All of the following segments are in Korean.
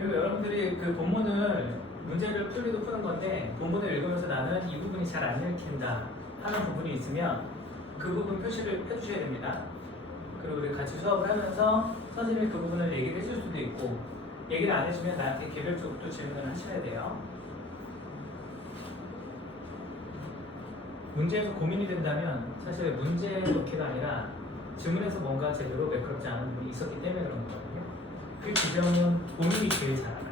그리고 여러분들이 그 본문을 문제를 풀기도 푸는 건데 본문을 읽으면서 나는 이 부분이 잘 안 읽힌다 하는 부분이 있으면 그 부분 표시를 해주셔야 됩니다. 그리고 우리 같이 수업을 하면서 선생님이 그 부분을 얘기를 해줄 수도 있고 얘기를 안 해주면 나한테 개별적으로 또 질문을 하셔야 돼요. 문제에서 고민이 된다면 사실 문제 놓기가 아니라 질문에서 뭔가 제대로 매끄럽지 않은 부분이 있었기 때문에 그런 거거든요. 그 지점은 본인이 제일 잘 알아요.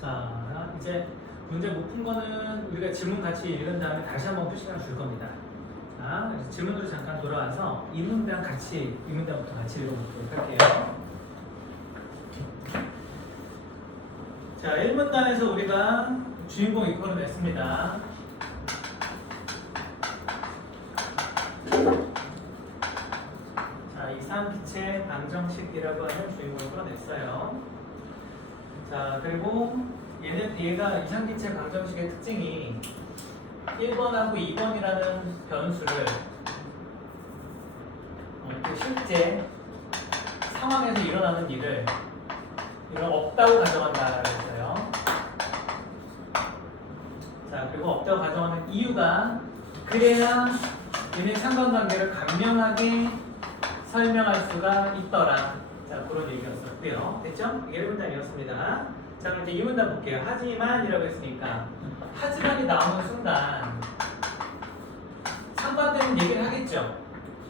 자, 이제 문제 못 푼 거는 우리가 질문 같이 읽은 다음에 다시 한번 표시를 줄 겁니다. 자, 질문으로 잠깐 돌아와서 이 문장 같이, 이 문장부터 같이 읽어보도록 할게요. 자, 1문단에서 우리가 주인공 이코를 냈습니다. 자, 이상기체 방정식이라고 하는 주인공을 끌어냈어요. 자, 그리고 얘가 이상기체 방정식의 특징이 1번하고 2번이라는 변수를 실제 상황에서 일어나는 일을 없다고 가정한다라고 했어요. 자, 그리고 없다고 가정하는 이유가 그래야 얘네 상관관계를 간명하게 설명할 수가 있더라. 자, 그런 얘기였었고요. 됐죠? 이게 1문단이었습니다. 자, 그럼 이제 2문단 볼게요. 하지만이라고 했으니까 하지만이 나오는 순간 상반되는 얘기를 하겠죠.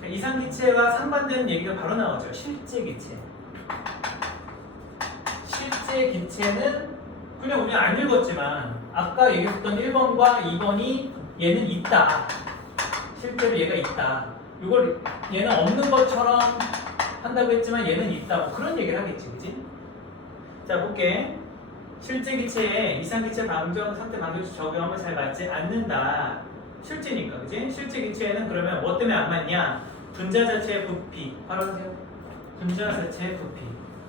이상기체와 상반되는 얘기가 바로 나오죠. 실제 기체. 실제 기체는 그냥 우리는 안 읽었지만 아까 얘기했던 1번과 2번이 얘는 있다. 실제로 얘가 있다. 이걸 얘는 없는 것처럼 한다고 했지만 얘는 있다고 그런 얘기를 하겠지, 그지? 자, 볼게. 실제 기체에 이상기체 방정 상태 방정식 적용하면 잘 맞지 않는다. 실제니까, 그지? 실제 기체에는 그러면 뭐 때문에 안 맞냐? 분자 자체의 부피. 바로 하세요. 분자 자체의 부피.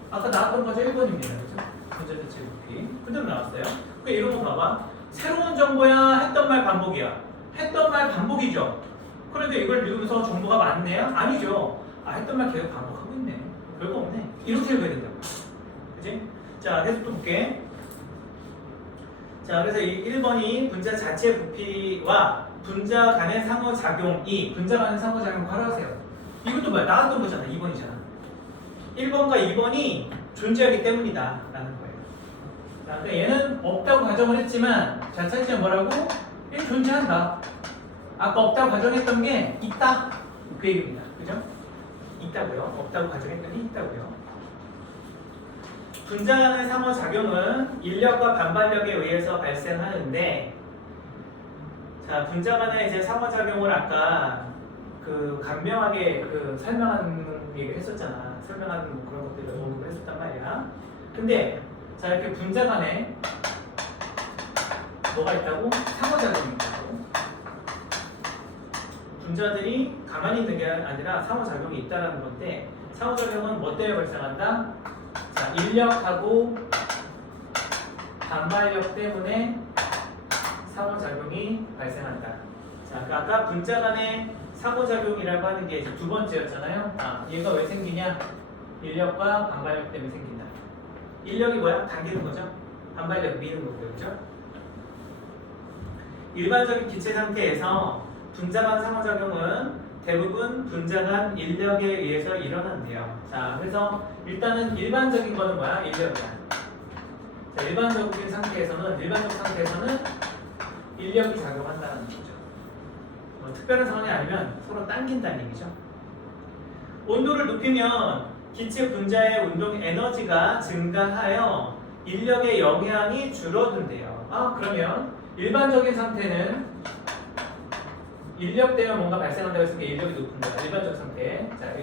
아까 나왔던 거죠? 1번입니다, 그죠? 분자 자체의 부피. 그대로 나왔어요. 그 이런 거 봐봐. 새로운 정보야? 했던 말 반복이야? 했던 말 반복이죠? 그런데 이걸 읽으면서 정보가 많네요? 아니죠. 아, 했던 말 계속 반복하고 있네. 별거 없네. 이렇게 읽어야 된다고. 그치? 자, 계속 또 볼게. 자, 그래서 이 1번이 분자 자체 부피와 분자 간의 상호작용이 분자 간의 상호작용 바로 하세요. 이것도 뭐야? 나왔던 거잖아. 2번이잖아. 1번과 2번이 존재하기 때문이다. 라는 거예요. 자, 그러니까 얘는 없다고 가정을 했지만 자, 찾으면 뭐라고? 얘는 존재한다. 아까 없다고 가정했던 게 있다. 그 얘기입니다. 그죠? 있다고요. 없다고 가정했더니 있다고요. 분자 간의 상호작용은 인력과 반발력에 의해서 발생하는데 자, 분자 간의 이제 상호작용을 아까 그 간명하게 그 설명하는 얘기를 했었잖아. 설명하는 뭐 그런 것들을 언급을 했었단 말이야. 근데 자, 이렇게 분자 간에 뭐가 있다고? 상호작용이 있다고. 분자들이 가만히 있는 게 아니라 상호작용이 있다는 건데 상호작용은 뭐 때문에 발생한다? 자, 인력하고 반발력 때문에 상호작용이 발생한다. 자, 그 아까 분자 간의 상호작용이라고 하는 게 이제 두 번째였잖아요. 아, 얘가 왜 생기냐? 인력과 반발력 때문에 생긴다. 인력이 뭐야? 당기는 거죠. 반발력 미는 거고요. 그죠? 일반적인 기체 상태에서 분자 간 상호작용은 대부분 분자 간 인력에 의해서 일어난대요. 자, 그래서 일단은 일반적인 거는 뭐야? 인력이야. 자, 일반적인 상태에서는 인력이 작용한다는 거죠. 뭐 특별한 상황이 아니면 서로 당긴다는 얘기죠. 온도를 높이면 기체 분자의 운동 에너지가 증가하여 인력의 영향이 줄어든대요. 그러면 일반적인 상태는 인력 때문에 뭔가 발생한다고 했을 때 인력이 높은 거야. 일반적 상태. 자,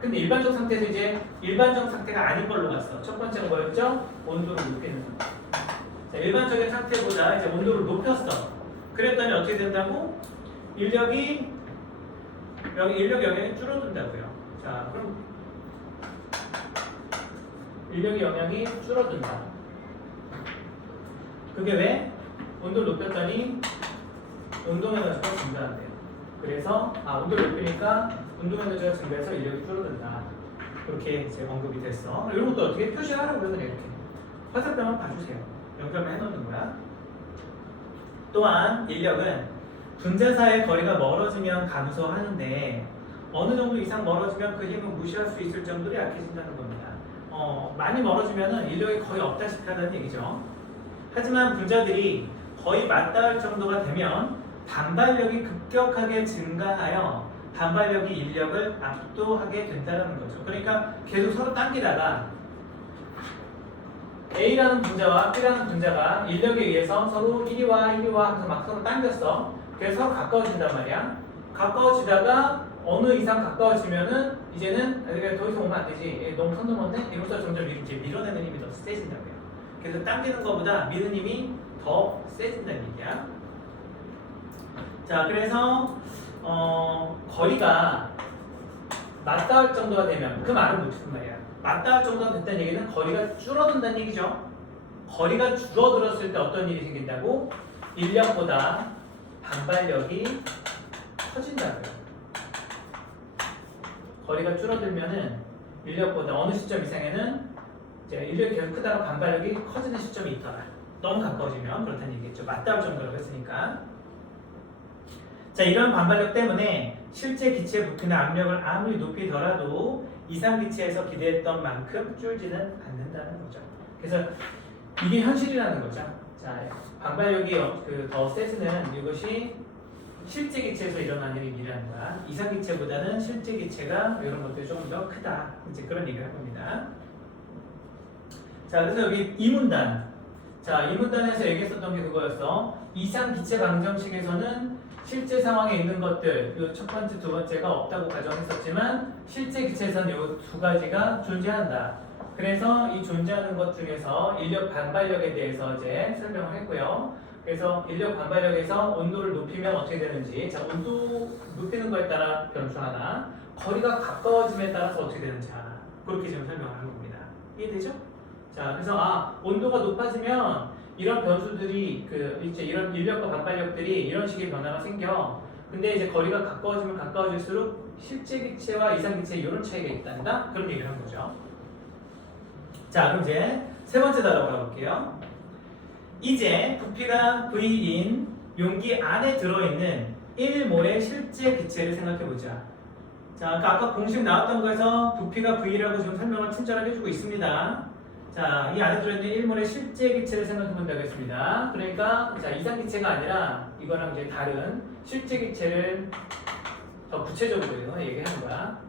근데 일반적 상태에서 이제 일반적 상태가 아닌 걸로 갔어. 첫 번째가 뭐였죠? 온도를 높이는 거. 자, 일반적인 상태보다 이제 온도를 높였어. 그랬더니 어떻게 된다고? 인력 영향이 줄어든다고요. 자, 그럼 인력의 영향이 줄어든다. 그게 왜? 온도를 높였더니 운동 에너지가 증가한대요. 그래서 온도를 높이니까 운동 에너지가 증가해서 인력이 줄어든다. 그렇게 이제 언급이 됐어. 이런 것도 어떻게 표시하라고 그러더니 이렇게 화살표만 봐주세요. 연결만 해놓는 거야. 또한 인력은 분자 사이의 거리가 멀어지면 감소하는데 어느 정도 이상 멀어지면 그 힘은 무시할 수 있을 정도로 약해진다는 겁니다. 많이 멀어지면 인력이 거의 없다시피 하다는 얘기죠. 하지만 분자들이 거의 맞닿을 정도가 되면 반발력이 급격하게 증가하여 반발력이 인력을 압도하게 된다는 거죠. 그러니까 계속 서로 당기다가 A라는 분자와 B라는 분자가 인력에 의해서 서로 이리 와 하면서 막 서로 당겼어. 그래서 서로 가까워진단 말이야. 가까워지다가 어느 이상 가까워지면은 이제는 더 이상 오면 안 되지. 너무 선 넘었네? 이러면서 점점 이제 밀어내는 힘이 더 세진다고요. 그래서 당기는 것보다 미는 힘이 더 세진다는 얘기야. 자, 그래서 거리가 맞닿을 정도가 되면 그 말은 무슨 말이야? 맞닿을 정도가 됐다는 얘기는 거리가 줄어든다는 얘기죠. 거리가 줄어들었을 때 어떤 일이 생긴다고? 인력보다 반발력이 커진다고요. 거리가 줄어들면은 인력보다 어느 시점 이상에는 이제 인력이 계속 크다가 반발력이 커지는 시점이 있더라. 너무 가까워지면 그렇다는 얘기겠죠. 맞닿을 정도라고 했으니까. 자, 이런 반발력 때문에 실제 기체 부피나 압력을 아무리 높이더라도 이상 기체에서 기대했던 만큼 줄지는 않는다는 거죠. 그래서 이게 현실이라는 거죠. 자, 반발력이 더 세지는 이것이 실제 기체에서 일어나는 일이라는 거야. 이상 기체보다는 실제 기체가 이런 것들이 조금 더 크다. 이제 그런 얘기를 한 겁니다. 자, 그래서 여기 이 문단. 자, 이 문단에서 얘기했었던 게 그거였어. 이상 기체 방정식에서는 실제 상황에 있는 것들, 이 첫 번째, 두 번째가 없다고 가정했었지만 실제 기체에서는 이 두 가지가 존재한다. 그래서 이 존재하는 것 중에서 인력 반발력에 대해서 이제 설명을 했고요. 그래서 인력 반발력에서 온도를 높이면 어떻게 되는지, 자, 온도 높이는 거에 따라 변수 하나, 거리가 가까워짐에 따라서 어떻게 되는지 하나, 그렇게 지금 설명을 하는 겁니다. 이해되죠? 자, 그래서 온도가 높아지면 이런 변수들이 이제 이런 인력과 반발력들이 이런 식의 변화가 생겨. 근데 이제 거리가 가까워지면 가까워질수록 실제 기체와 이상 기체 이런 차이가 있단다. 그런 얘기를 한 거죠. 자, 그럼 이제 세 번째 단어로 가볼게요. 이제 부피가 V인 용기 안에 들어있는 1몰의 실제 기체를 생각해보자. 자, 그러니까 아까 공식 나왔던 거에서 부피가 V라고 지금 설명을 친절하게 해주고 있습니다. 자, 이 안에 들어있는 1몰의 실제 기체를 생각해본다고 했습니다. 그러니까 자, 이상 기체가 아니라 이거랑 이제 다른 실제 기체를 더 구체적으로 얘기하는 거야.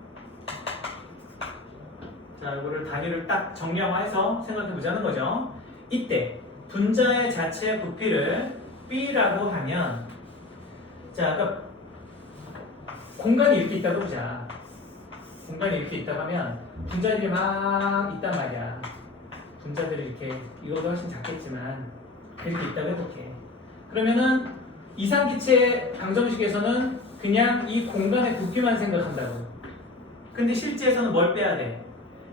자, 이거를 단위를 딱 정량화해서 생각해보자는 거죠. 이때 분자의 자체 부피를 B라고 하면, 자, 그러니까 공간이 이렇게 있다고 보자. 공간이 이렇게 있다고 하면 분자들이 막 있단 말이야. 분자들이 이렇게, 이거보다 훨씬 작겠지만 이렇게 있다고 해볼게. 그러면은 이상기체 방정식에서는 그냥 이 공간의 부피만 생각한다고. 근데 실제에서는 뭘 빼야 돼?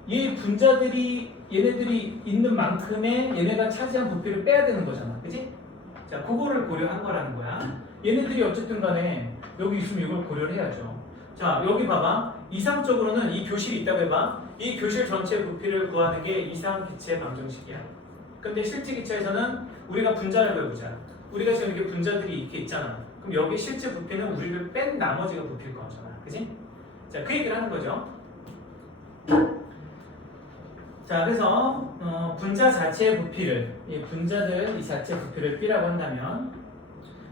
이 분자들이 얘네들이 있는 만큼의 얘네가 차지한 부피를 빼야 되는 거잖아. 그치? 자, 그거를 고려한 거라는 거야. 얘네들이 어쨌든 간에 여기 있으면 이걸 고려를 해야죠. 자, 여기 봐봐. 이상적으로는 이 교실이 있다고 해봐. 이 교실 전체 부피를 구하는 게 이상기체 방정식이야. 근데 실제 기체에서는 우리가 분자를 해보자. 우리가 지금 이렇게 분자들이 이렇게 있잖아. 그럼 여기 실제 부피는 우리를 뺀 나머지가 부피일 거잖아. 그치? 자, 그 얘기를 하는 거죠. 자, 그래서 분자 자체의 부피를, 이 분자들 이 자체 부피를 B라고 한다면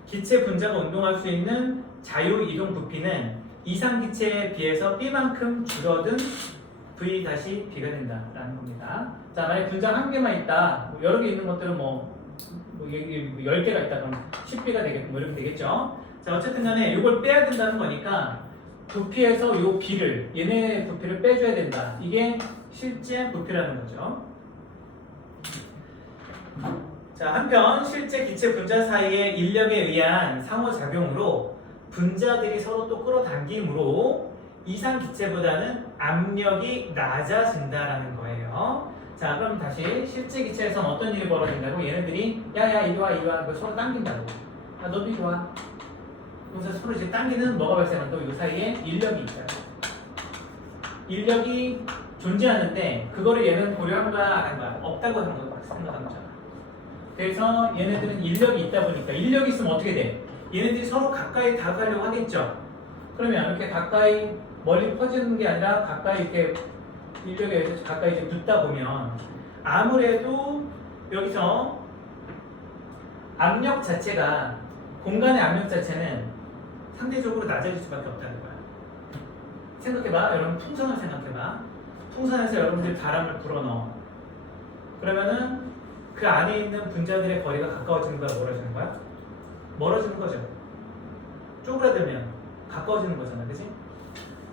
기체 분자가 운동할 수 있는 자유 이동 부피는 이상 기체에 비해서 B만큼 줄어든 V-B가 된다라는 겁니다. 자, 만약 분자 한 개만 있다, 뭐 여러 개 있는 것들은 뭐 10개가 있다 그러면 10B가 되겠고 뭐 이렇게 되겠죠. 자, 어쨌든 간에 이걸 빼야 된다는 거니까 부피에서 이 B를, 얘네 부피를 빼줘야 된다. 이게 실제 부피라는 거죠. 자, 한편 실제 기체 분자 사이의 인력에 의한 상호작용으로 분자들이 서로 또 끌어당김으로 이상 기체보다는 압력이 낮아진다라는 거예요. 자, 그럼 다시 실제 기체에서는 어떤 일이 벌어진다고? 얘네들이 야야 이리 와 이리 와 서로 당긴다고. 아, 너도 이리 와. 그래서 서로 이제 당기는 뭐가 발생한다고? 이 사이에 인력이 있어요. 인력이 존재하는데 그거를 얘는 고려한가 안 한가? 없다고 생각하는 거잖아. 그래서 얘네들은 인력이 있다 보니까 인력이 있으면 어떻게 돼? 얘네들이 서로 가까이 다가가려고 하겠죠. 그러면 이렇게 가까이 멀리 퍼지는 게 아니라 가까이 이렇게 인력에 의해서 가까이 이제 붙다 보면 아무래도 여기서 압력 자체가 공간의 압력 자체는 상대적으로 낮아질 수밖에 없다는 거야. 생각해봐. 여러분 풍선을 생각해봐. 풍선에서 여러분들 바람을 불어넣어. 그러면은 그 안에 있는 분자들의 거리가 가까워지는 거야, 멀어지는 거야? 멀어지는 거죠. 쪼그라들면 가까워지는 거잖아, 그치?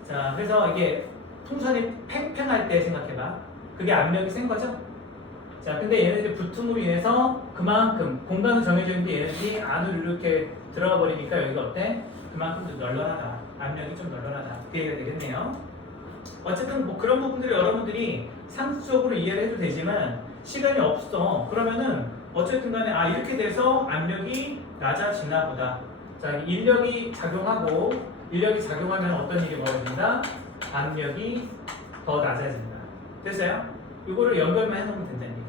자, 그래서 이게 풍선이 팽팽할 때 생각해봐. 그게 압력이 센 거죠? 자, 근데 얘네들이 붙음으로 인해서 그만큼 공간은 정해져 있는데 얘네들이 안으로 이렇게 들어가 버리니까 여기가 어때? 그만큼 좀 널널하다. 압력이 좀 널널하다. 그 얘기가 되겠네요. 어쨌든 뭐 그런 부분들을 여러분들이 상식적으로 이해를 해도 되지만 시간이 없어. 그러면은 어쨌든 간에 아, 이렇게 돼서 압력이 낮아지나 보다. 자, 인력이 작용하고 인력이 작용하면 어떤 일이 벌어진다? 압력이 더 낮아진다. 됐어요? 이거를 연결만 해놓으면 된다는 얘기예요.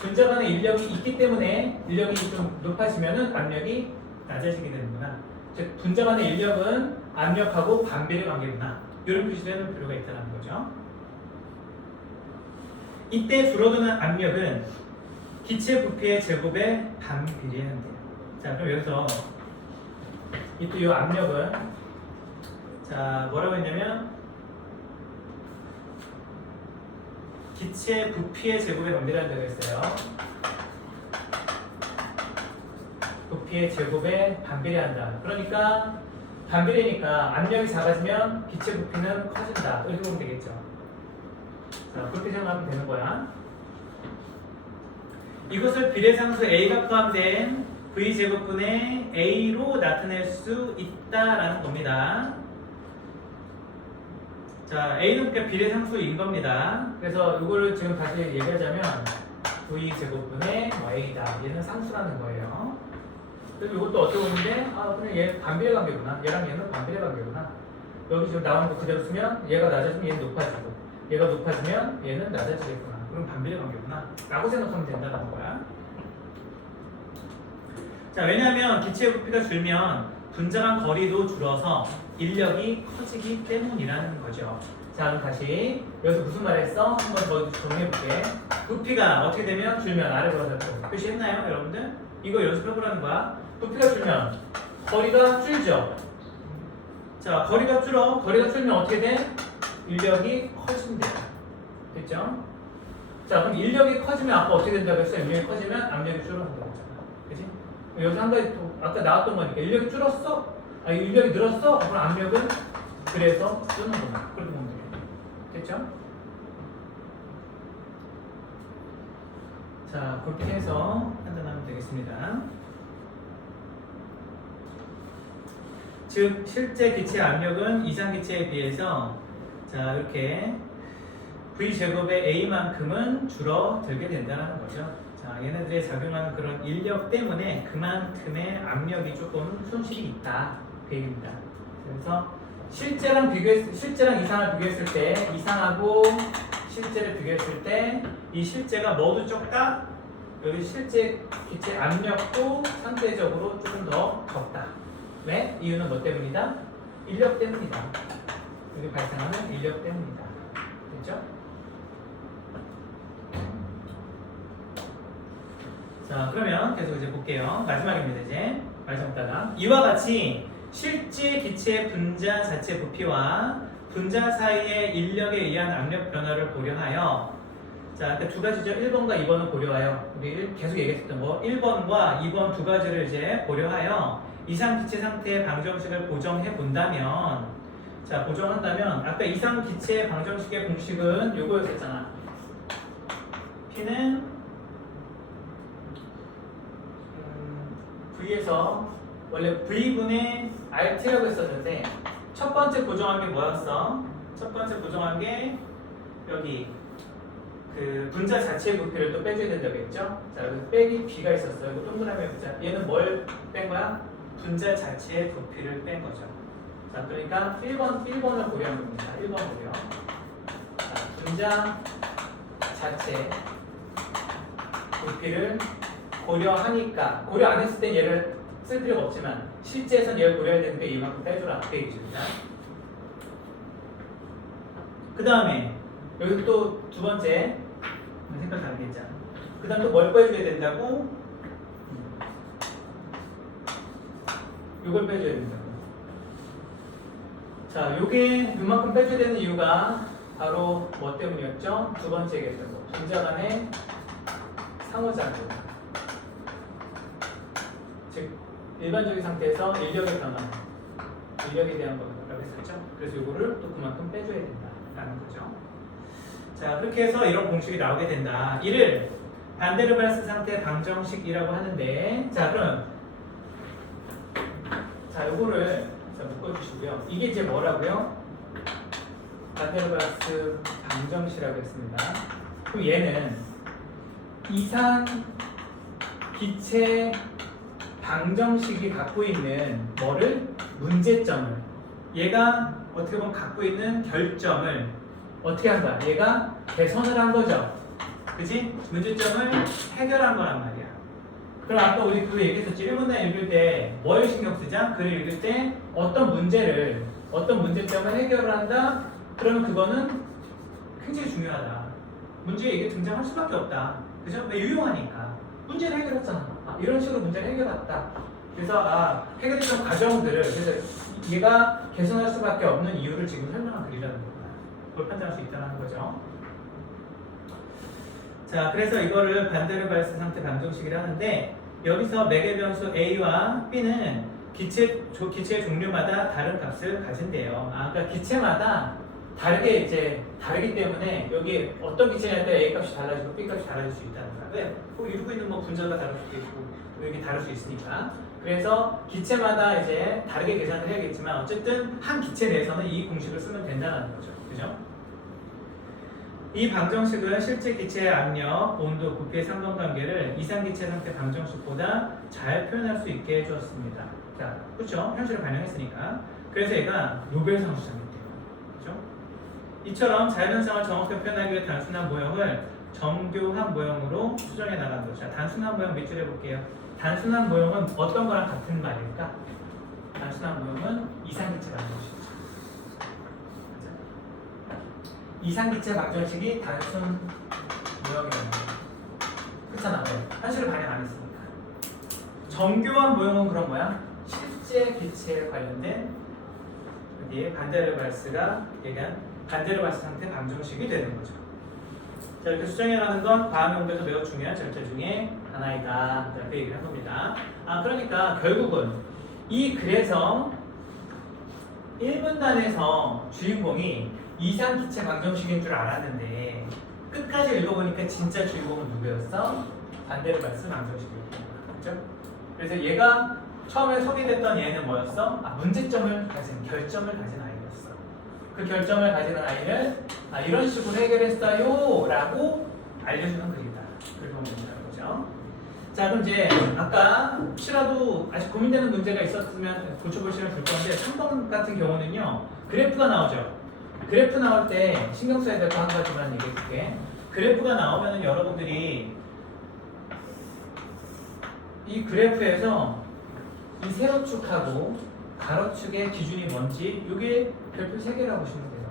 분자 간에 인력이 있기 때문에 인력이 좀 높아지면은 압력이 낮아지게 되는구나. 즉 분자 간의 인력은 압력하고 반비례 관계구나. 이런 표시를 해놓을 필요가 있다는 거죠. 이때 줄어드는 압력은 기체 부피의 제곱에 반비례한대요. 자, 그럼 여기서 이때 이 압력은 자, 뭐라고 했냐면 기체 부피의 제곱에 반비례한다고 했어요. 부피의 제곱에 반비례한다. 그러니까 반비례니까 압력이 작아지면 기체 부피는 커진다. 이렇게 보면 되겠죠. 자, 그렇게 생각하면 되는 거야. 이것을 비례상수 A가 포함된 V제곱분의 A로 나타낼 수 있다라는 겁니다. 자, A는 그러니까 비례상수인 겁니다. 그래서 이거를 지금 다시 얘기하자면 V제곱분의 A다. 얘는 상수라는 거예요. 그래서 이것도 어떻게 보는데 아, 그냥 얘 반비례 관계구나. 얘랑 얘는 반비례 관계구나. 여기 지금 나오는 거 그대로 쓰면 얘가 낮아지면 얘는 높아지고 얘가 높아지면 얘는 낮아지겠구나. 그럼 반비례 관계구나 라고 생각하면 된다는 거야. 자, 왜냐하면 기체의 부피가 줄면 분자 간 거리도 줄어서 인력이 커지기 때문이라는 거죠. 자, 그럼 다시 여기서 무슨 말 했어? 한번 더 정리해볼게. 부피가 어떻게 되면 줄면 아래로 가서 표시했나요 여러분들? 이거 연습해보라는 거야. 부피가 줄면 거리가 줄죠. 자, 거리가 줄어. 거리가 줄면 어떻게 돼? 인력이 커진대요. 됐죠? 자, 그럼 인력이 커지면 아까 어떻게 된다고 했어요? 인력이 커지면 압력이 줄어든다고 했잖아. 그치? 여기서 한 가지 또 아까 나왔던 거니까 인력이 줄었어? 아, 인력이 늘었어? 그럼 압력은 그래서 쓰는구나. 그렇게 보면 되겠네. 됐죠? 자, 그렇게 해서 판단하면 되겠습니다. 즉 실제 기체 압력은 이상 기체에 비해서 자, 이렇게 V제곱의 A만큼은 줄어들게 된다는 거죠. 자, 얘네들이 작용하는 그런 인력 때문에 그만큼의 압력이 조금 손실이 있다. 그 얘기입니다. 그래서 실제랑 이상을 비교했을 때 이상하고 실제를 비교했을 때 이 실제가 모두 적다. 여기 실제 기체 압력도 상대적으로 조금 더 적다. 왜? 이유는 뭐 때문이다? 인력 때문이다. 여기 발생하는 인력 때문이다. 됐죠? 자, 그러면 계속 이제 볼게요. 마지막입니다. 이제 마지막 단락. 이와 같이 실제 기체 분자 자체 부피와 분자 사이의 인력에 의한 압력 변화를 고려하여 자, 두 가지죠. 1번과 2번을 고려하여 우리 계속 얘기했던 거 1번과 2번 두 가지를 이제 고려하여 이상 기체 상태의 방정식을 고정해 본다면 자, 고정한다면 아까 이상 기체 방정식의 공식은 요거였었잖아. P는 V에서 원래 V분의 RT라고 했었는데 첫 번째 고정한 게 뭐였어? 첫 번째 고정한 게 여기 그 분자 자체의 부피를 또 빼줘야 된다고 했죠? 자, 여기 빼기 B가 있었어요. 이거 동그라미 해보자. 얘는 뭘 뺀 거야? 분자 자체의 부피를 뺀 거죠. 자, 그러니까 1번을 고려한 겁니다. 1번 고려. 자, 분자 자체 부피를 고려하니까 고려 안 했을 때 얘를 쓸 필요가 없지만 실제에선 얘를 고려해야 되는데 이만큼 빼주라. 그 얘기입니다. 그 다음에 여기 또 두 번째 생각 다르게 했잖아. 그 다음 또 뭘 빼줘야 된다고? 이걸 빼줘야 된다고. 자, 요게 이만큼 빼줘야 되는 이유가 바로 뭐 때문이었죠? 두 번째 얘기했던 거. 분자 간의 상호작용. 즉 일반적인 상태에서 인력의 변화, 인력에 대한 거라고 했었죠. 그래서 요거를 또 그만큼 빼줘야 된다라는 거죠. 자, 그렇게 해서 이런 공식이 나오게 된다. 이를 반데르발스 상태 방정식이라고 하는데, 자, 그럼 자, 요거를 자, 묶어주시고요. 이게 이제 뭐라고요? 반데르발스 방정식이라고 했습니다. 그럼 얘는 이상 기체 방정식이 갖고 있는 뭐를? 문제점을, 얘가 어떻게 보면 갖고 있는 결점을 어떻게 한 거야? 얘가 개선을 한 거죠. 그지? 문제점을 해결한 거란 말이야. 그럼 아까 우리 그거 얘기했었지. 1문단 읽을 때 뭘 신경 쓰자? 글을 읽을 때 어떤 문제점을 해결을 한다? 그러면 그거는 굉장히 중요하다. 문제에 이게 등장할 수밖에 없다. 그죠? 왜? 유용하니까. 문제를 해결했잖아. 이런 식으로 문제를 해결했다. 그래서 해결했던 과정들을, 그래서 얘가 개선할 수밖에 없는 이유를 지금 설명한 글이라는 거야. 그걸 판단할 수 있다는 거죠. 자, 그래서 이거를 반데르발스 상태 방정식이라 하는데, 여기서 맥의 변수 A와 B는 기체의 종류마다 다른 값을 가진대요. 그러니까 기체마다 다르기 때문에 여기 어떤 기체냐에 따라 A 값이 달라지고 B 값이 달라질 수 있다는 거야. 왜? 이루고 있는 뭐 분자가 다를 수도 있고 여기 다를 수 있으니까. 그래서 기체마다 이제 다르게 계산을 해야겠지만 어쨌든 한 기체 내에서는 이 공식을 쓰면 된다는 거죠. 그죠? 이 방정식은 실제 기체의 압력, 온도, 부피의 상관관계를 이상기체 상태 방정식보다 잘 표현할 수 있게 해주었습니다. 자, 그렇죠? 현실을 반영했으니까. 그래서 얘가 노벨상 수상했대요. 그렇죠? 이처럼 자연현상을 정확하게 표현하기 위해 단순한 모형을 정교한 모형으로 수정해 나간 거죠. 자, 단순한 모형 밑줄 해볼게요. 단순한 모형은 어떤 거랑 같은 말일까? 단순한 모형은 이상기체 방정식이죠. 이상기체 방정식이 단순 모형이라는 거예요. 그렇잖아. 왜? 현실을 반영 안 했으니까. 정교한 모형은 그런 거야. 실제 기체에 관련된 여기에 반데르발스가 얘기한 반데르발스 상태 방정식이 되는 거죠. 자, 이렇게 수정해가는 건 과학 연구에서 매우 중요한 절차 중에 하나이다. 이렇게 얘기를 한 겁니다. 그러니까 결국은 이 글에서 1분단에서 주인공이 이상기체 방정식인 줄 알았는데 끝까지 읽어보니까 진짜 주인공은 누구였어? 반데르발스 방정식이었던 거야. 그렇죠? 그래서 얘가 처음에 소개됐던 얘는 뭐였어? 결점을 가진 아이였어. 그 결점을 가진 아이를 이런 식으로 해결했어요 라고 알려주는 글이다. 그걸 보면 된다는 거죠. 자, 그럼 이제 아까 혹시라도 아직 고민되는 문제가 있었으면 고쳐볼 시간을 줄 건데 3번 같은 경우는요 그래프가 나오죠. 그래프 나올 때 신경 써야 될 거 한 가지만 얘기해 줄게. 그래프가 나오면은 여러분들이 이 그래프에서 이 세로축하고 가로축의 기준이 뭔지 이게 별표 3개라고 보시면 돼요.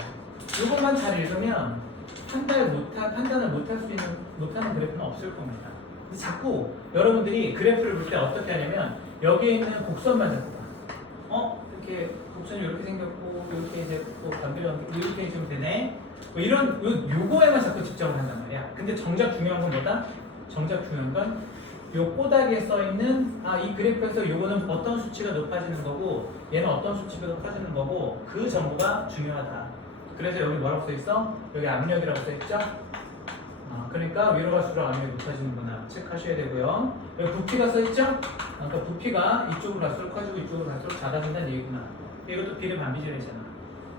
이것만 잘 읽으면 판단을 못하는 그래프는 없을 겁니다. 근데 자꾸 여러분들이 그래프를 볼 때 어떻게 하냐면 여기에 있는 곡선만 잡고 봐. 이렇게 곡선이 이렇게 생겼고 이렇게 이제 또 안필요한 게 이렇게 해주면 되네. 뭐 이런 요거에만 자꾸 집중을 한단 말이야. 근데 정작 중요한 건 뭐다? 정작 중요한 건 요 꼬다리에 써 있는 이 그래프에서 요거는 어떤 수치가 높아지는 거고 얘는 어떤 수치가 높아지는 거고 그 정보가 중요하다. 그래서 여기 뭐라고 써 있어? 여기 압력이라고 써 있죠? 그러니까 위로 갈수록 압력이 높아지는구나 체크하셔야 되고요. 여기 부피가 써 있죠? 그러니까 부피가 이쪽으로 갈수록 커지고 이쪽으로 갈수록 작아진다는 얘기구나. 이것도 비례 반비례잖아.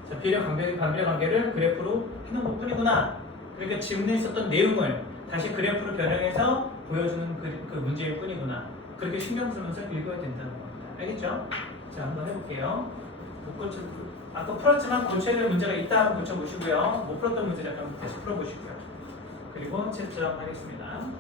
자, 비례 반비례 관계를 그래프로 해놓은 것 뿐이구나. 그러니까 지문에 있었던 내용을 다시 그래프로 변형해서 보여주는 그 문제일 뿐이구나. 그렇게 신경 쓰면서 읽어야 된다는 겁니다. 알겠죠? 자, 한번 해볼게요. 아까 풀었지만 고쳐야 될 문제가 있다 하면 고쳐보시고요. 못 풀었던 문제 잠깐 다시 풀어보시고요. 그리고 채점하겠습니다.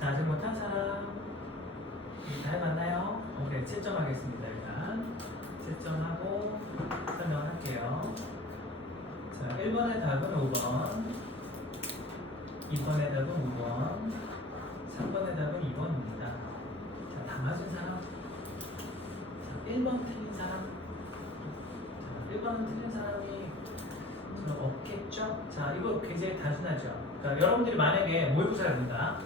자, 아직 못한 사람 다 해봤나요? 오케이, 7점 하겠습니다. 일단 7점하고 설명을 할게요. 자, 1번의 답은 5번, 2번의 답은 5번, 3번의 답은 2번입니다. 자, 다 맞은 사람? 자, 1번 틀린 사람? 자, 1번은 틀린 사람이 없겠죠? 자, 이거 굉장히 단순하죠? 그러니까 여러분들이 만약에 모의고사를 본다.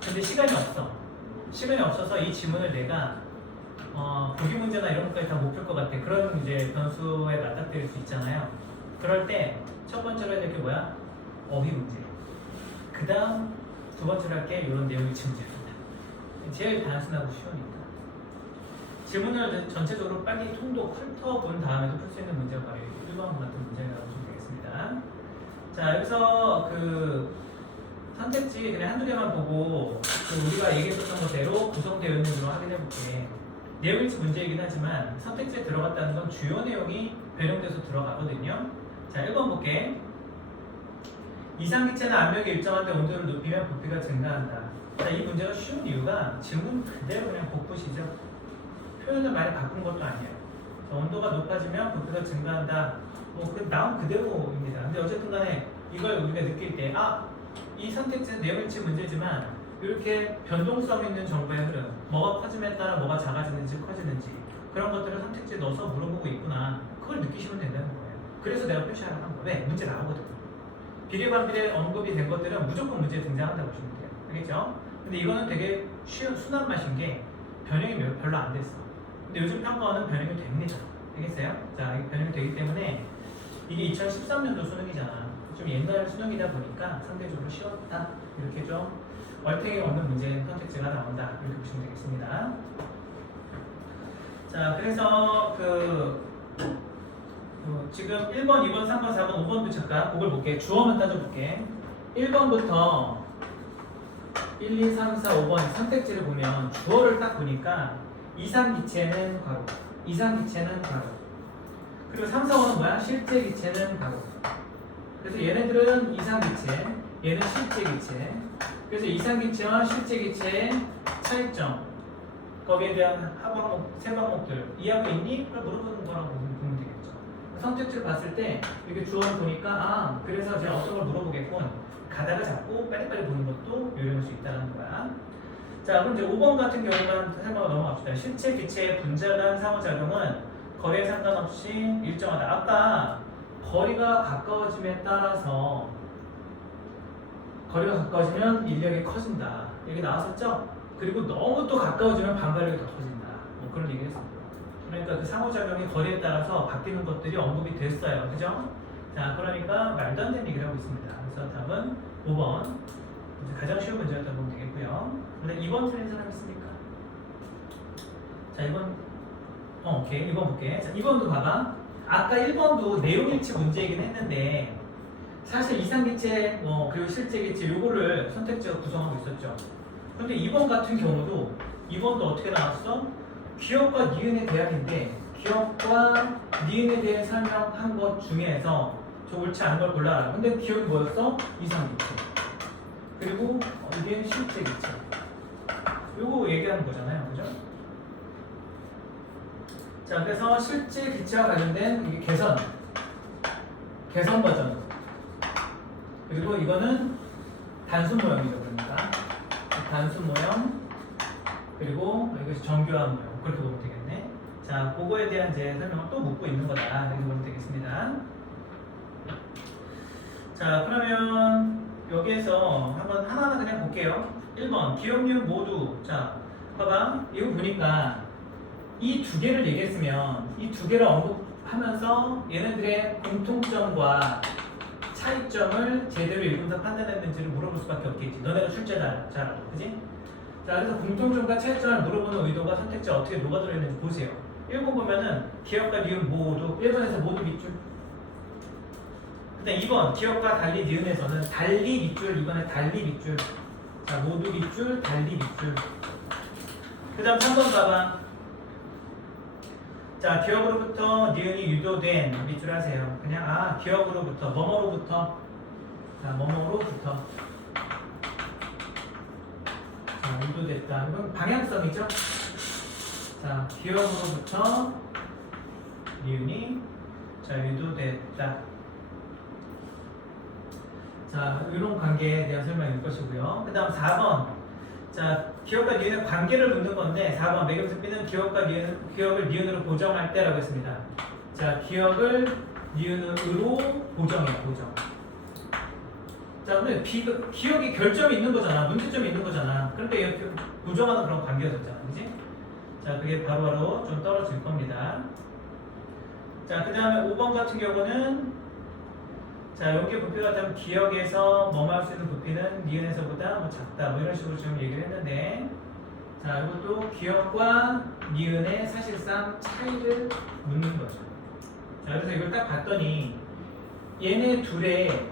근데 시간이 없어. 시간이 없어서 이 지문을 내가 보기 문제나 이런 것까지 다 못 풀 것 같아. 그런 이제 변수에 맞닥뜨릴 수 있잖아요. 그럴 때 첫 번째로 해야 될 게 뭐야? 어휘 문제. 그 다음 두 번째로 할 게 이런 내용의 문제입니다. 제일 단순하고 쉬우니까. 지문을 전체적으로 빨리 통독 훑어본 다음에도 풀 수 있는 문제가 바로 1번 같은 문제라고 보시면 되겠습니다. 자, 여기서 선택지 그냥 한두 개만 보고 우리가 얘기했었던 것대로 구성되어 있는지 확인해볼게. 내용일치 문제이긴 하지만 선택지에 들어갔다는 건 주요 내용이 변형돼서 들어가거든요. 자, 1번 볼게. 이상기체는 압력이 일정한 데 온도를 높이면 부피가 증가한다. 자, 이 문제가 쉬운 이유가 질문 그대로 그냥 복붙이죠. 표현을 많이 바꾼 것도 아니에요. 자, 온도가 높아지면 부피가 증가한다. 나온 그대로입니다. 근데 어쨌든 간에 이걸 우리가 느낄 때 이 선택지는 내용일치 문제지만 이렇게 변동성 있는 정보의 흐름, 뭐가 커짐에 따라 뭐가 작아지는지 커지는지 그런 것들을 선택지에 넣어서 물어보고 있구나. 그걸 느끼시면 된다는 거예요. 그래서 내가 표시하라고 한 거예요. 왜? 문제 나오거든. 비례반비례 언급이 된 것들은 무조건 문제에 등장한다고 보시면 돼요. 알겠죠? 근데 이거는 되게 순한 맛인 게 변형이 별로 안 됐어. 근데 요즘 평가원은 변형이 됩니다. 알겠어요? 자, 변형이 되기 때문에 이게 2013년도 수능이잖아. 좀 옛날 수능이다 보니까 상대적으로 쉬웠다. 이렇게 좀 얼탱이 없는 문제 선택지가 나온다. 이렇게 보시면 되겠습니다. 자, 그래서 지금 1번, 2번, 3번, 4번, 5번도 잠깐 그걸 볼게. 주어만 따져볼게. 1번부터 1, 2, 3, 4, 5번 선택지를 보면 주어를 딱 보니까 이상기체는 괄호, 이상기체는 괄호. 그리고 3, 4, 5는 뭐야? 실제기체는 괄호. 그래서 얘네들은 이상기체, 얘는 실제기체. 그래서 이상기체와 실제기체의 차이점, 거기에 대한 하과목, 세과목들 이해하고 있니? 그걸 물어보는 거라고 보면 되겠죠. 선택지를 봤을 때 이렇게 주어를 보니까 아, 그래서 제가 어떤 걸 물어보겠군. 가다가 자꾸 빨리빨리 보는 것도 요령일 수 있다는 거야. 자, 그럼 이제 5번 같은 경우만 설명을 넘어갑시다. 실체 기체의 분자 간 상호작용은 거리에 상관없이 일정하다. 아까 거리가 가까워짐에 따라서 거리가 가까워지면 인력이 커진다. 여기 나왔었죠? 그리고 너무 또 가까워지면 반발력이 더 커진다. 뭐 그런 얘기를 했었고. 그러니까 그 상호작용이 거리에 따라서 바뀌는 것들이 언급이 됐어요. 그죠? 자, 그러니까 말도 안 되는 얘기를 하고 있습니다. 그래서 답은 5번. 가장 쉬운 문제였다고 보면 되겠고요. 근데 2번 틀린 사람 있습니까? 자, 2번. 오케이. 2번 볼게. 자, 2번도 봐봐. 아까 1번도 내용일치 문제이긴 했는데 사실 이상기체 그리고 실제기체 요거를 선택지가 구성하고 있었죠. 그런데 2번 같은 경우도 2번도 어떻게 나왔어? 기억과 니은에 대한인데 기억과 니은에 대해 설명한 것 중에서 저 옳지 않은 걸 골라라. 근데 기억이 뭐였어? 이상기체. 그리고 이게 실제기체. 요거 얘기하는 거잖아요. 그죠? 자, 그래서 실제기체와 관련된 이게 개선 버전. 그리고 이거는 단순 모형이죠. 그러니까 단순 모형 그리고 이것이 정교한 모형. 그렇게 보면 되겠네. 자, 그거에 대한 이제 설명을 또 묻고 있는 거다. 이렇게 보면 되겠습니다. 자, 그러면 여기에서 한번 하나하나 그냥 볼게요. 1번 기억, 니은 모두. 자, 봐봐. 이거 보니까 이 두 개를 얘기했으면 이 두 개를 언급하면서 얘네들의 공통점과 차이점을 제대로 읽으면서 판단했는지를 물어볼 수밖에 없겠지. 너네가 출제 잘 알아. 그지? 자, 그래서 공통점과 차이점을 물어보는 의도가 선택지에 어떻게 녹아 들어있는지 보세요. 1번 보면은 기억과 니은 모두 1번에서 모두 밑줄. 근데 2번 기억과 달리 니은에서는 달리 밑줄. 2번에 달리 밑줄. 자, 모두 밑줄, 달리 밑줄. 그 다음 3번 봐봐. 자, 기억으로부터 니은이 유도된 밑줄 하세요. 그냥 기억으로부터 뭐뭐로부터. 자, 뭐뭐로부터. 자, 유도됐다. 이건 방향성이죠. 자, 기억으로부터 니은이 유도됐다. 자, 이런 관계에 대한 설명일 것이고요. 그 다음 4번. 자, 기억과 니은의 관계를 묻는 건데 4번 매개분수 B는 기억을 니은으로 보정할 때라고 했습니다. 자, 기억을 니은으로 보정해요. 보정. 자, 근데 기억이 결점이 있는 거잖아. 문제점이 있는 거잖아. 그러니까 이렇게 보정하는 그런 관계였었잖아. 그지? 자, 그게 바로바로 좀 떨어질 겁니다. 자, 그 다음에 5번 같은 경우는 자, 여기 부피가 같다면 기억에서 뭐할 수 있는 부피는 니은에서보다 작다. 이런 식으로 지금 얘기를 했는데 자, 이것도 기억과 니은의 사실상 차이를 묻는 거죠. 자, 그래서 이걸 딱 봤더니 얘네 둘의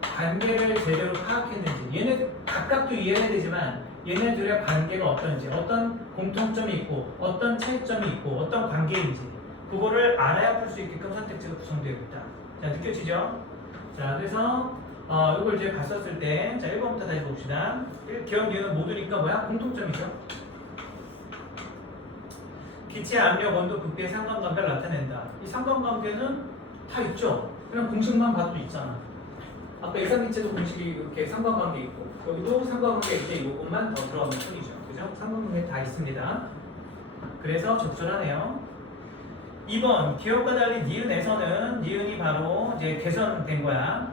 관계를 제대로 파악했는지 얘네 각각도 이해해야 되지만 얘네 둘의 관계가 어떤지 어떤 공통점이 있고 어떤 차이점이 있고 어떤 관계인지 그거를 알아야 풀 수 있게끔 선택지가 구성되어 있다. 자, 느껴지죠? 자, 그래서 이걸 이제 봤었을 때 자, 1번부터 다시 봅시다. 기억, 니은은 모두니까 뭐야? 공통점이죠. 기체, 압력, 온도, 부피의 상관관계를 나타낸다. 이 상관관계는 다 있죠. 그냥 공식만 봐도 있잖아. 아까 이상기체도 공식이 이렇게 상관관계 있고 여기도 상관관계 있는데 이것만 더 들어가면 뿐이죠. 그죠? 상관관계 다 있습니다. 그래서 적절하네요. 2번 기억과 달리 니은에서는 니은이 바로 이제 개선된 거야.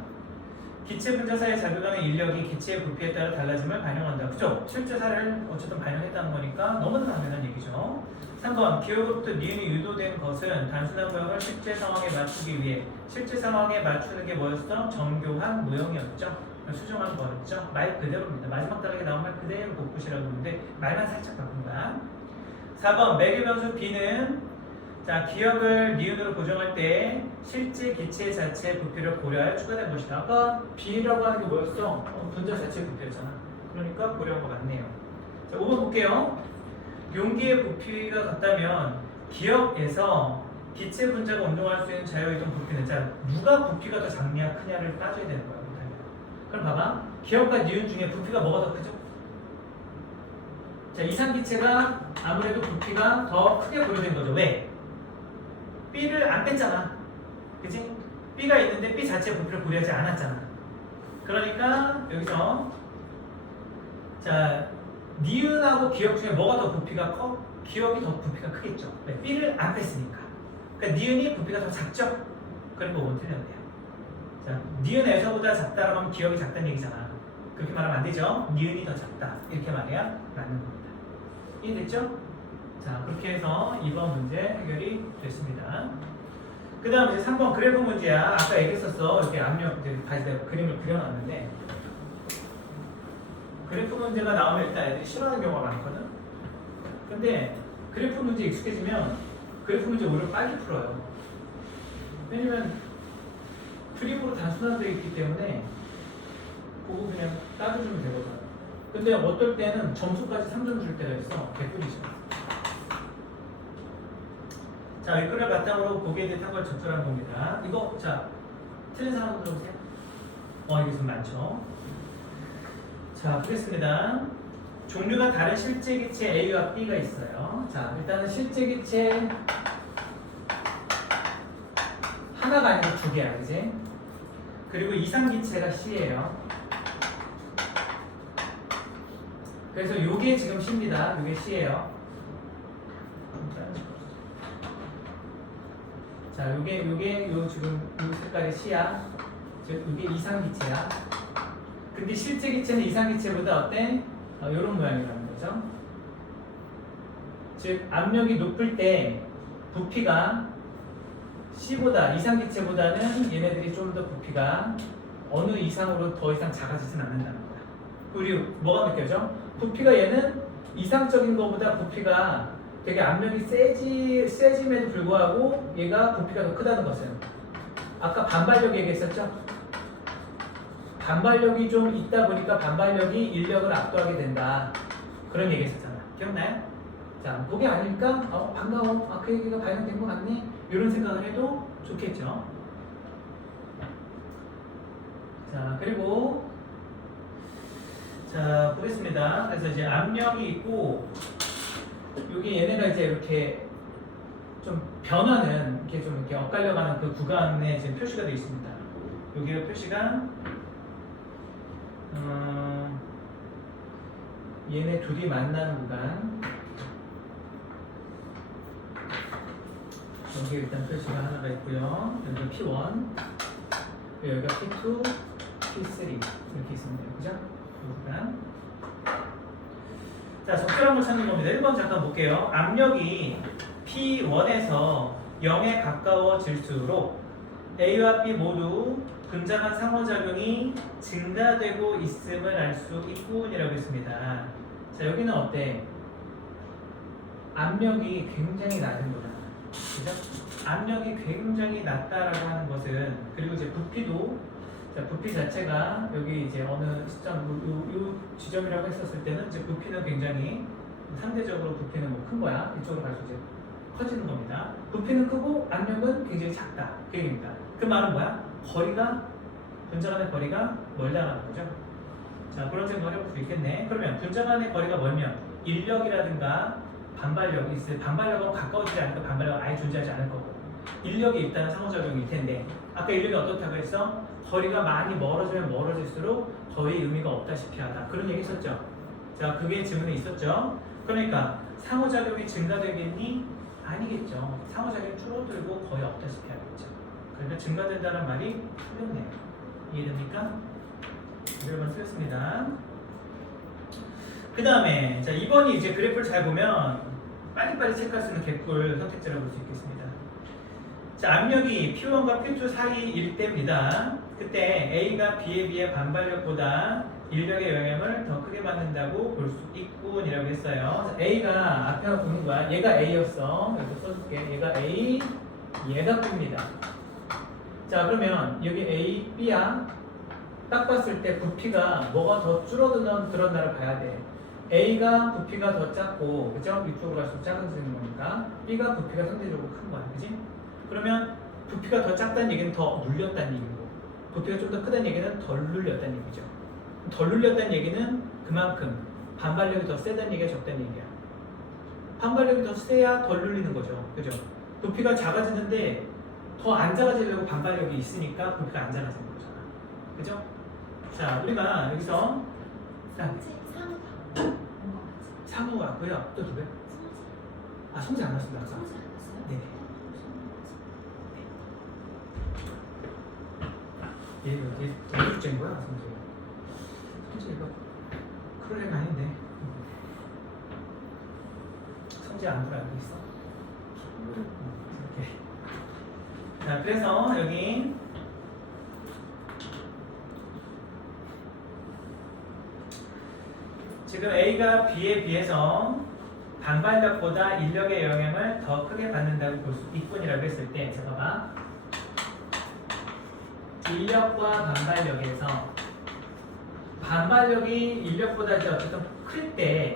기체 분자 사이의 작용하는 인력이 기체의 부피에 따라 달라짐을 반영한다. 그죠? 실제 사례를 어쨌든 반영했다는 거니까 너무나 당연한 얘기죠. 3번 기억으로부터 니은이 유도된 것은 단순한 모형을 실제 상황에 맞추기 위해 실제 상황에 맞추는 게 뭐였어? 정교한 모형이었죠. 수정한 거였죠. 말 그대로입니다. 마지막 단락에 나온 말 그대로 복붙이라고 하는데 말만 살짝 바꾼 거야. 4번 매개변수 B는 자 기억을 니은으로 고정할 때 실제 기체 자체의 부피를 고려하여 추가된 것이다. 아까 B라고 하는 게 뭐였어? 분자 자체의 부피였잖아. 그러니까 고려한 거 맞네요. 자 5번 볼게요. 용기의 부피가 같다면 기억에서 기체 분자가 운동할 수 있는 자유이동 부피는 자 누가 부피가 더 작냐 크냐를 따져야 되는 거야. 그럼 봐봐. 기억과 니은 중에 부피가 뭐가 더 크죠? 자 이상기체가 아무래도 부피가 더 크게 고려된 거죠. 왜? B를 안 뺐잖아. 그치? B가 있는데 B 자체의 부피를 고려하지 않았잖아. 그러니까 여기서 자 니은하고 기억 중에 뭐가 더 부피가 커? 기억이 더 부피가 크겠죠. 왜? B를 안 뺐으니까. 그러니까 니은이 부피가 더 작죠? 그러니까 5번 틀렸네요. 자, 니은에서보다 작다라고 하면 기억이 작다는 얘기잖아. 그렇게 말하면 안 되죠? 니은이 더 작다. 이렇게 말해야 맞는 겁니다. 이해됐죠? 자, 그렇게 해서 2번 문제 해결이 됐습니다. 그 다음 이제 3번 그래프 문제야. 아까 얘기했었어. 이렇게 압력, 이제 다시 내가 그림을 그려놨는데 그래프 문제가 나오면 일단 애들이 싫어하는 경우가 많거든. 근데 그래프 문제 익숙해지면 그래프 문제 오히려 빨리 풀어요. 왜냐면 그림으로 단순화되어 있기 때문에 그거 그냥 따져주면 되거든. 근데 어떨 때는 점수까지 3점 줄 때가 있어. 개꿀이죠. 자, 이거를 바탕으로 보기에 대한 걸 적절한 겁니다. 이거 자 틀린 사람 들어보세요. 이게 좀 많죠. 자, 보겠습니다. 종류가 다른 실제 기체 A와 B가 있어요. 자, 일단은 실제 기체 하나가 아니고 두 개야, 그지? 그리고 이상 기체가 C예요. 그래서 요게 지금 C입니다. 요게 C예요. 자, 요게 지금 요 색깔이 C야. 즉, 요게 이상 기체야. 근데 실제 기체는 이상 기체보다 어때? 요런 모양이라는 거죠. 즉, 압력이 높을 때 부피가 C보다 이상 기체보다는 얘네들이 좀 더 부피가 어느 이상으로 더 이상 작아지진 않는다는 거야. 그리고 뭐가 느껴져? 부피가 얘는 이상적인 것보다 부피가 되게 압력이 세짐에도 불구하고 얘가 부피가 더 크다는 것은 아까 반발력 얘기했었죠? 반발력이 좀 있다 보니까 반발력이 인력을 압도하게 된다. 그런 얘기 했었잖아. 기억나요? 자, 그게 아닐까? 반가워. 그 얘기가 발견된 것 같네? 이런 생각을 해도 좋겠죠. 자, 그리고 자, 보겠습니다. 그래서 이제 압력이 있고 여기 얘네가 이제 이렇게 좀 변화는 이렇게 좀 이렇게 엇갈려가는 그 구간에 지금 표시가 되어 있습니다. 여기가 표시가 얘네 둘이 만나는 구간. 여기 일단 표시가 하나가 있고요. 여기가 P1, 여기가 P2, P3 이렇게 있습니다. 그죠? 이 구간. 자, 적절한 걸 찾는 겁니다. 1번 잠깐 볼게요. 압력이 P1에서 0에 가까워질수록 A와 B 모두 분자 간 상호작용이 증가되고 있음을 알 수 있군이라고 했습니다. 자, 여기는 어때? 압력이 굉장히 낮은 거잖아. 그죠? 압력이 굉장히 낮다라고 하는 것은 그리고 이제 부피도 자, 부피 자체가 여기 이제 어느 시점 요 지점이라고 했었을 때는 이제 부피는 굉장히 상대적으로 부피는 뭐 큰 거야. 이쪽으로 갈수록 이제 커지는 겁니다. 부피는 크고 압력은 굉장히 작다. 그 얘기입니다. 그 말은 뭐야? 거리가 분자 간의 거리가 멀다라는 거죠. 자, 그런 생각을 해볼 수 있겠네. 그러면 분자 간의 거리가 멀면 인력이라든가 반발력이 있을 반발력은 가까워지지 않으니까 반발력은 아예 존재하지 않을 거고 인력이 있다는 상호작용일 텐데 아까 인력이 어떻다고 했어? 거리가 많이 멀어지면 멀어질수록 거의 의미가 없다시피 하다. 그런 얘기 있었죠. 자, 그게 질문에 있었죠. 그러니까 상호작용이 증가되겠니? 아니겠죠. 상호작용이 줄어들고 거의 없다시피 하겠죠. 그러니까 증가된다는 말이 틀렸네요. 이해됩니까? 1번 틀렸습니다. 그 다음에 자 2번이 이제 그래프를 잘 보면 빨리빨리 체크할 수 있는 개꿀 선택지라고 볼 수 있겠습니다. 자, 압력이 P1과 P2 사이일 때입니다. 그때 A가 B에 비해 반발력보다 인력의 영향을 더 크게 받는다고 볼 수 있군이라고 했어요. 그래서 A가 앞에 보는 거야. 얘가 A였어. 여기서 써줄게. 얘가 A, 얘가 B입니다. 자, 그러면 여기 A, B야. 딱 봤을 때 부피가 뭐가 더 줄어들었나를 봐야 돼. A가 부피가 더 작고, 그죠? 이쪽으로 갈수록 작아지는 거니까. B가 부피가 상대적으로 큰 거야. 그지? 그러면 부피가 더 작다는 얘기는 더 눌렸다는 얘기고, 부피가 좀 더 크다는 얘기는 덜 눌렸다는 얘기죠. 덜 눌렸다는 얘기는 그만큼 반발력이 더 세다는 얘기야, 적다는 얘기야. 반발력이 더 세야 덜 눌리는 거죠. 그죠? 부피가 작아지는데 더 안 작아지려고 반발력이 있으니까 부피가 안 작아지는 거잖아. 그죠? 자, 우리가 여기서 상우 왔고요. 또 누구요? 아, 성재 안 왔습니다. 아까. 네. 얘 어디쯤인 거야, 성재? 성재 이거 그럴 애가 아닌데. 성재 안 들어 알고 있어. 이렇게. 자, 그래서 여기 지금 A가 B에 비해서 반발력보다 인력의 영향을 더 크게 받는다고 볼 수 있군이라고 했을 때, 잠깐만. 인력과 반발력에서 반발력이 인력보다 이제 어쨌든 클 때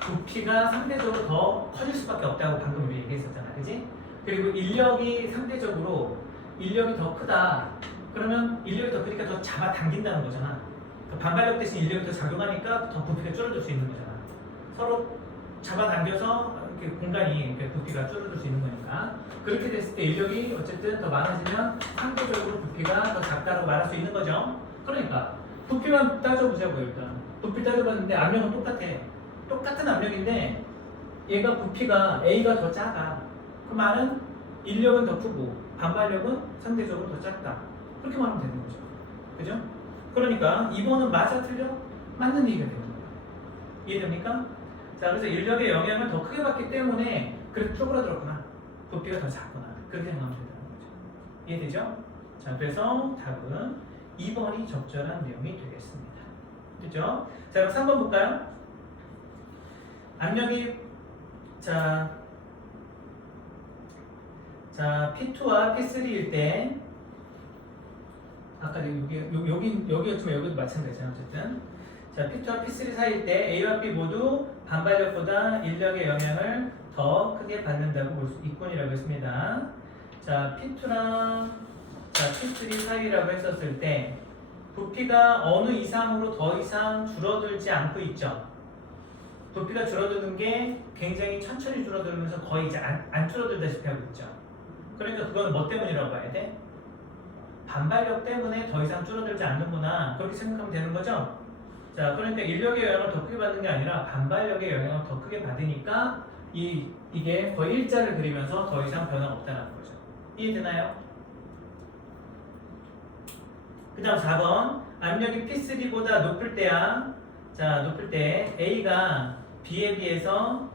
부피가 상대적으로 더 커질 수밖에 없다고 방금 우리 얘기했었잖아, 그지? 그리고 인력이 상대적으로 인력이 더 크다. 그러면 인력이 더 크니까 더 잡아당긴다는 거잖아. 반발력 대신 인력이 더 작용하니까 더 부피가 줄어들 수 있는 거잖아. 서로 잡아당겨서 이렇게 공간이 이렇게 부피가 줄어들 수 있는 거니까. 그렇게 됐을 때 인력이 어쨌든 더 많아지면 상대적으로 부피가 더 작다고 말할 수 있는 거죠. 그러니까 부피만 따져보자고요. 일단 부피 따져봤는데 압력은 똑같아. 똑같은 압력인데 얘가 부피가 A가 더 작아. 그 말은 인력은 더 크고 반발력은 상대적으로 더 작다. 그렇게 말하면 되는 거죠. 그죠? 그러니까 2번은 맞아 틀려? 맞는 얘기가 되는 거예요. 이해됩니까? 자, 그래서 인력의 영향을 더 크게 받기 때문에 그렇게 쪼그라들었구나. 부피가 더 작구나. 그렇게 생각하면 된다는 거죠. 이해되죠? 자, 그래서 답은 2번이 적절한 내용이 되겠습니다. 그죠? 자, 그럼 3번 볼까요? 압력이 자 P2와 P3일 때 아까 여기였지만 여기도 마찬가지잖아. 어쨌든 자, P2와 P3 사이일 때 A와 B 모두 반발력보다 인력의 영향을 더 크게 받는다고 볼 수 있군이라고 했습니다. 자, P2랑 P3 사이라고 했었을 때 부피가 어느 이상으로 더 이상 줄어들지 않고 있죠. 부피가 줄어드는 게 굉장히 천천히 줄어들면서 거의 이제 안 줄어들다시피 하고 있죠. 그러니까 그거는 뭐 때문이라고 봐야 돼? 반발력 때문에 더 이상 줄어들지 않는구나. 그렇게 생각하면 되는 거죠? 자, 그러니까 인력의 영향을 더 크게 받는 게 아니라 반발력의 영향을 더 크게 받으니까 이게 거의 일자를 그리면서 더 이상 변화가 없다는 거죠. 이해되나요? 그 다음 4번. 압력이 P3보다 높을 때야. 자, 높을 때 A가 B에 비해서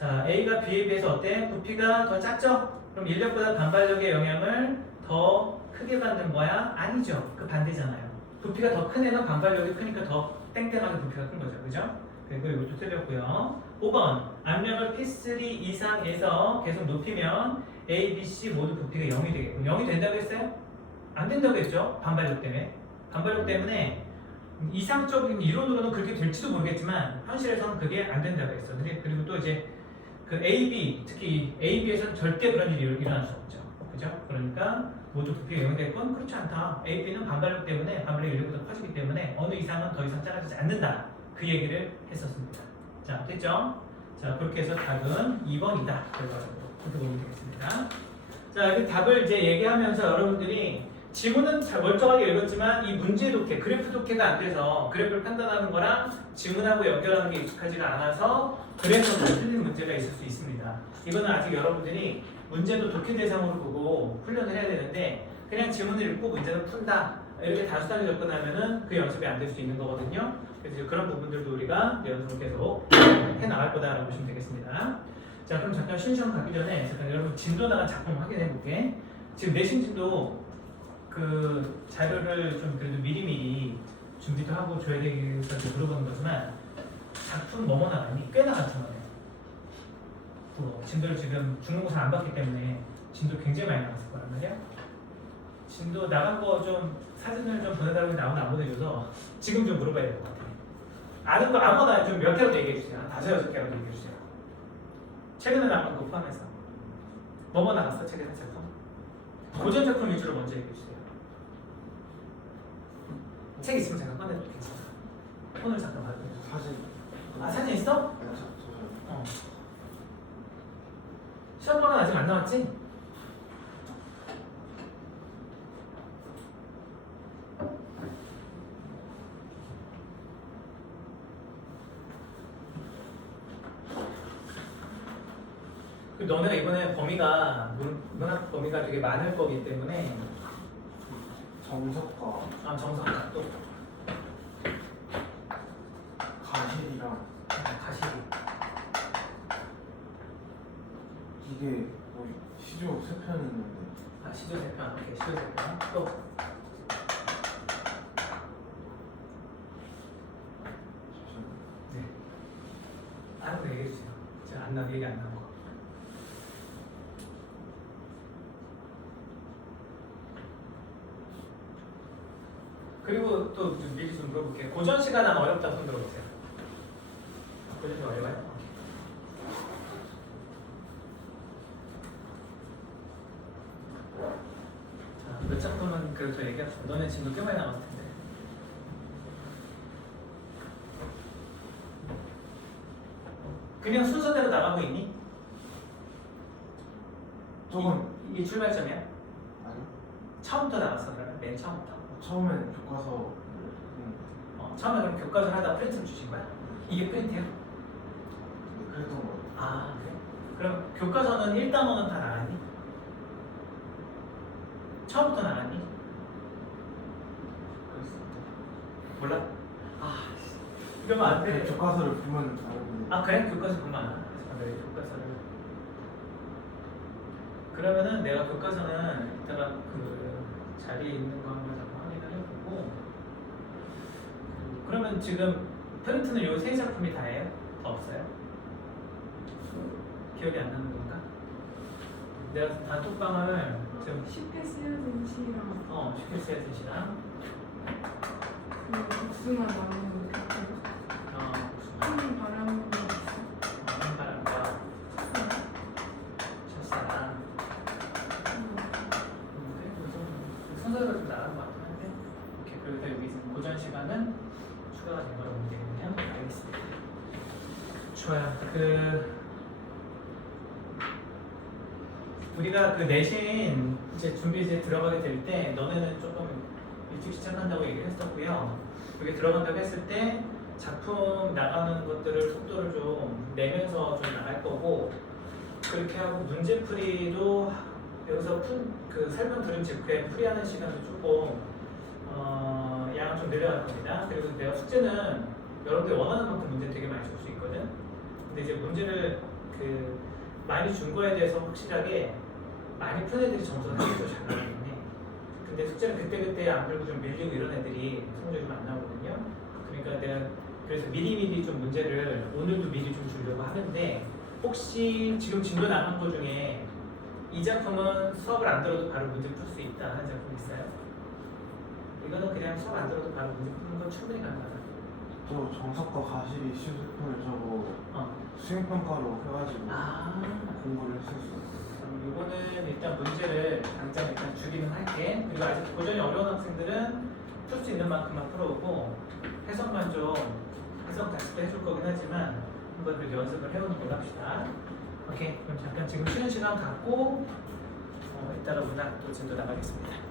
어때? 부피가 더 작죠? 그럼 인력보다 반발력의 영향을 더 크게 받는 거야? 아니죠. 그 반대잖아요. 부피가 더 큰 애는 반발력이 크니까 더 땡땡하게 부피가 큰 거죠. 그죠? 그리고 이것도 틀렸고요. 5번. 압력을 P3 이상에서 계속 높이면 A, B, C 모두 부피가 0이 되겠고 0이 된다고 했어요? 안 된다고 했죠? 반발력 때문에. 반발력 때문에 이상적인 이론으로는 그렇게 될지도 모르겠지만 현실에서는 그게 안 된다고 했어. 그리고 또 이제 그 AB, 특히 AB에서는 절대 그런 일이 일어날 수 없죠. 그죠? 그러니까 모두 부피가 0이 됐건 그렇지 않다. AB는 반발력 때문에 반발력이 인력보다 커지기 때문에 어느 이상은 더 이상 작아지지 않는다. 그 얘기를 했었습니다. 자, 됐죠? 자, 그렇게 해서 답은 2번이다. 결과적으로 그렇게 보면 되겠습니다. 자, 이렇게 답을 이제 얘기하면서 여러분들이 지문은 잘 멀쩡하게 읽었지만 이 문제 독해, 그래프 독해가 안 돼서 그래프를 판단하는 거랑 지문하고 연결하는 게 익숙하지가 않아서 그래서 틀린 문제가 있을 수 있습니다. 이거는 아직 여러분들이 문제도 독해 대상으로 보고 훈련을 해야 되는데 그냥 지문을 읽고 문제를 푼다 이렇게 다수하게 접근하면은 그 연습이 안 될 수 있는 거거든요. 그래서 그런 부분들도 우리가 연습을 계속 해 나갈 거다라고 보시면 되겠습니다. 자, 그럼 잠깐 시험 가기 전에 잠깐 여러분 진도 나간 작품 확인해 볼게. 지금 내신 진도 그 자료를 좀 그래도 미리미리 준비도 하고 줘야 되겠다 물어보는 거지만 작품 뭐뭐 나가니 꽤나 많잖아요. 진도를 지금 중간고사 안 봤기 때문에 진도 굉장히 많이 나왔을 거란 말이야. 진도 나간 거 좀 사진을 좀 보내달라고 나오나 안 보내줘서 지금 좀 물어봐야 될 것 같아. 아는 거 아무거나 좀 몇 개라도 얘기해 주세요. 한 5-6개라도 얘기해 주세요. 최근에 나간 거 포함해서 뭐뭐 나갔어? 최근에 작품? 고전 작품 위주로 먼저 얘기해 주세요. 책 있으면 잠깐 꺼내도 괜찮아. 폰을 잠깐 봐도 돼. 사진. 아 사진 있어? 네, 저. 어. 시험 번호 아직 안 나왔지? 그 너네가 이번에 범위가 문학 범위가 되게 많을 거기 때문에 정석과 아 정석학 또 가실이랑 가시리 이게 뭐 시조 3편이 있는데 아 시조 3편 오케이 시조 3편 또 네. 알아서 얘기해 주세요. 제가 안 나온 얘기 안 나온 거. 그리고 또 좀 미리 좀 물어볼게요. 고전 시간은 어렵다 손 들어보세요. 고전 시간 어려워요? 자, 몇 작품은 그래도 얘기합시다. 너네 지금 꽤 많이 남았을 텐데. 그냥 순서대로 나가고 있니? 조금 이게 출발점이야? 아니 처음부터 나갔어 그러면? 맨 처음부터? 처음엔 교과서 처음에 그럼 교과서 하다 프린트 주신 거야? 이게 프린트야? 그랬던 거 같아요. 아 그래? 그럼 교과서는 1단원은 다 나갔니? 처음부터 나갔니? 그랬어. 몰라? 아 이러면 안 돼. 교과서를 보면 다른데. 아 그래? 교과서 보면 알아. 그래서 내가 교과서를 그러면은 내가 교과서는 이따가 그 자리에 있는 거 한번 잠깐 확인을 해보고 그러면 지금 프린트는 요 세 작품이 다예요? 더 없어요? 기억이 안 나는 건가? 내가 단톡방을 좀 쉽게 쓰여진 시랑 쉽게 쓰여진 시랑 복숭아 나오는 거 무슨 큰 바람도 있어. 한바람과 첫사랑 순서대로 좀 나간 것 같긴 한데 이렇게 그래서 여기 지금 고전 시간은 추가가 된 거라고 보면 되겠네요. 알겠습니다. 좋아요. 우리가 그 내신 이제 준비 이제 들어가게 될 때 너네는 조금 일찍 시작한다고 얘기를 했었고요. 여기 들어간다고 했을 때 작품 나가는 것들을 속도를 좀 내면서 좀 나갈 거고 그렇게 하고 문제풀이도 여기서 그 설명 들은 직후에 풀이하는 시간도 조금 양을 좀 늘려갈 겁니다. 그리고 내가 숙제는 여러분들이 원하는 만큼 문제 되게 많이 줄 수 있거든. 근데 이제 문제를 그 많이 준 거에 대해서 확실하게 많이 푼 애들이 점수가 되게 더 잘 나오기 때문에 근데 숙제는 그때그때 안 풀고 좀 밀리고 이런 애들이 성적이 좀 안 나오거든요. 그러니까 내가 그래서 미리미리 좀 문제를 오늘도 미리 좀 주려고 하는데 혹시 지금 진도 나간 거 중에 이 작품은 수업을 안 들어도 바로 문제 풀 수 있다 하는 작품 있어요? 이거는 그냥 수업 안 들어도 바로 문제 푸는 건 충분히 가능하다. 저 정석과 가실이 시조 3편을 저거 수행평가로 해가지고 공부를 했었어요. 그럼 이거는 일단 문제를 당장 일단 주기는 할게. 그리고 아직 고전이 어려운 학생들은 풀 수 있는 만큼만 풀어오고 해석만 좀 해석 다시 또 해줄 거긴 하지만 한번 그 연습을 해오는 걸로 합시다. 오케이. 그럼 잠깐 지금 쉬는 시간 갖고 이따가 문학 또 진도 나가겠습니다.